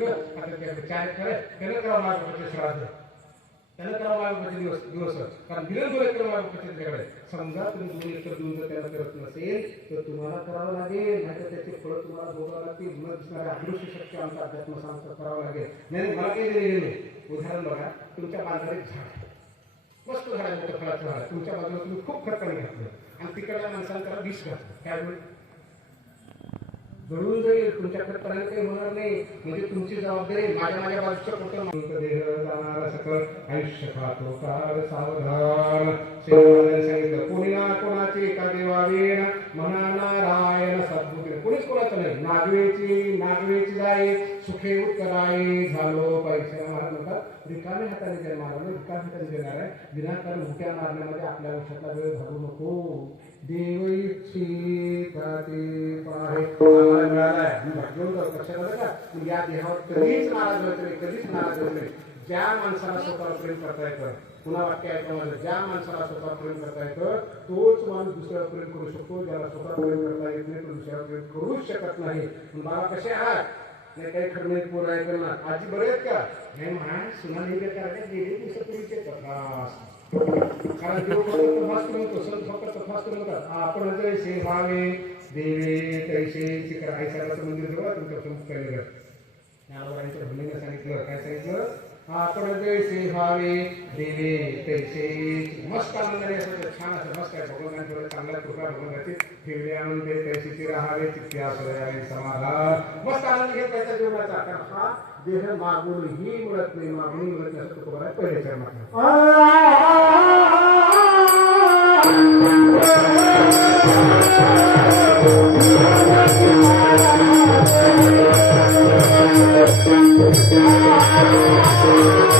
दिलं आता त्याचं चार त्यानं करावं लागलं त्याचे त्यानं करावं लागलं दिवस दिवस. कारण दिलं दोन एकर लागलं समजा तुम्ही दोन एकर देऊन जर त्याला करत नसेल तर तुम्हाला करावं लागेल. नाहीतर त्याचे फळ तुम्हाला भोगावं लागतील. न दिसणाऱ्या अदृश्य शक्ती आमचा अध्यात्म सांगता करावं लागेल. नाही मला काही नाही उदाहरण बघा. तुमच्या बाजारात एक झाड आहे. मस्त झाड आहे मोठं फळाचं झाड तुमच्या बाजूला तुम्ही खूप खतपाणी घातलं. आणि तिकडल्या माणसांना त्याला विष घातलं. काय जळून जाईल तुमच्याकडे पर्यंत काही होणार नाही. म्हणजे तुमची जबाबदारी माझ्या माझ्या बाजूच्या कुठं देह जाणार सकळ आयुष्य खातो काळ सावधान. सांगितलं कोणी ना कोणाची एका देवावेन म्हणा नारायण सद्बुद्धी कोणीच कोणाचं नाही. नागवेची नागवेची जाई सुखे उत्तराई झालो पैसे महाराज म्हणतात रिकामे हाताने जन्म आला रिकामे हाताने देणार आहे विनाकारण हुक्या मारण्यामध्ये आपल्या आयुष्यातला वेळ घालू नको. भटकून जाऊ का या देहावर कधीच नाराज होत नाही कधीच नाराज होत नाही. ज्या माणसाला स्वतःवर प्रेम करता येतं पुन्हा वाक्य ऐकलं माझं ज्या माणसाला स्वतः प्रेम करता येतं तोच माणूस दुसऱ्यावर प्रेम करू शकतो ज्याला स्वतः प्रेम करता येत नाही तो दुसऱ्यावर प्रेम करूच शकत नाही. बाबा कसे आहात? नाही काही खरं नाही पोर आहे ना आजी बरे आहेत का? हे म्हणा सुना नाही करायला गेले दिवसापूर्वीचे तथास कारण देव तपास करून तो संत फक्त तपास करून म्हणतात आपण जैसे भावे देवे तैसे चिकर आईसाहेबाचं मंदिर जवळ तुमच्यासमोर पहिलं घर ज्ञानोबांच्या भूमीने सांगितलं काय सांगितलं आपण जैसे व्हावे देवे तैसे मस्त आनंदाने असं छान असं मस्त आहे भगवंताने थोडं चांगल्या कृपा भगवंताची ठेवले आणून ते तैसेची राहावे चित्ते आश्रयाने समाधान मस्त आनंद घेत त्याच्या जीवनाचा कारण हा देह मागून ही मिळत नाही मागून मिळत नाही असं तुम्हाला पहिले चरणात Thank you.